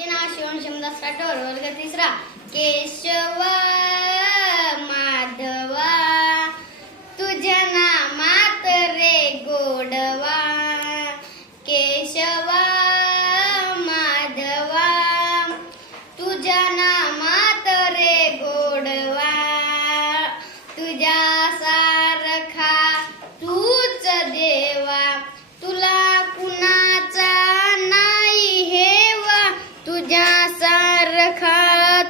माझे नाव शिवम शमदास राठोड, वर्ग 3. केशव माधवा तुझ्या नामात रे गोडवा, केशव माधवा तुझ्या नामात रे गोडवा, तुझ्या सारखा तूच देवा, तुला कुणाचा नाही हेवा, तुझ्या सारखा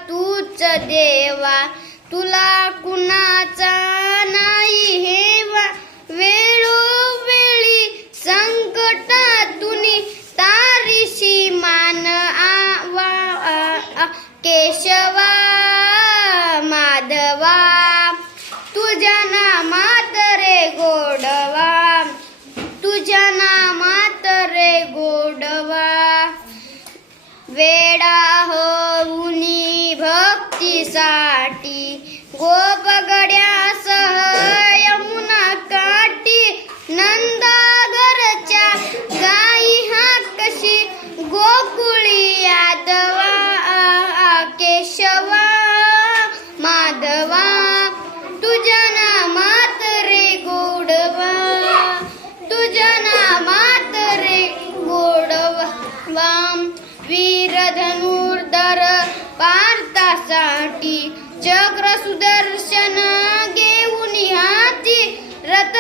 तूच देवा, तुला कुणाचा नाही हेवा, वेळोवेळी संकटातून तारीशी मान आवा, केशवा माधवा तुझ्या नामात रे गोडवा, तुझ्या नामात रे गोडवा, वेडा होऊनी भक्तीसाठी गोपगड्यासह यमुना काठी, नंदाघरच्या गाई हाकशी गोकुळी यादवा, केशवा माधवा तुझ्या नामात रे गोडवा, तुझ्या नामात रे गोडवा, वीर धनुर्धर पार्थासाठी चक्र सुदर्शन घेऊन हाती रथ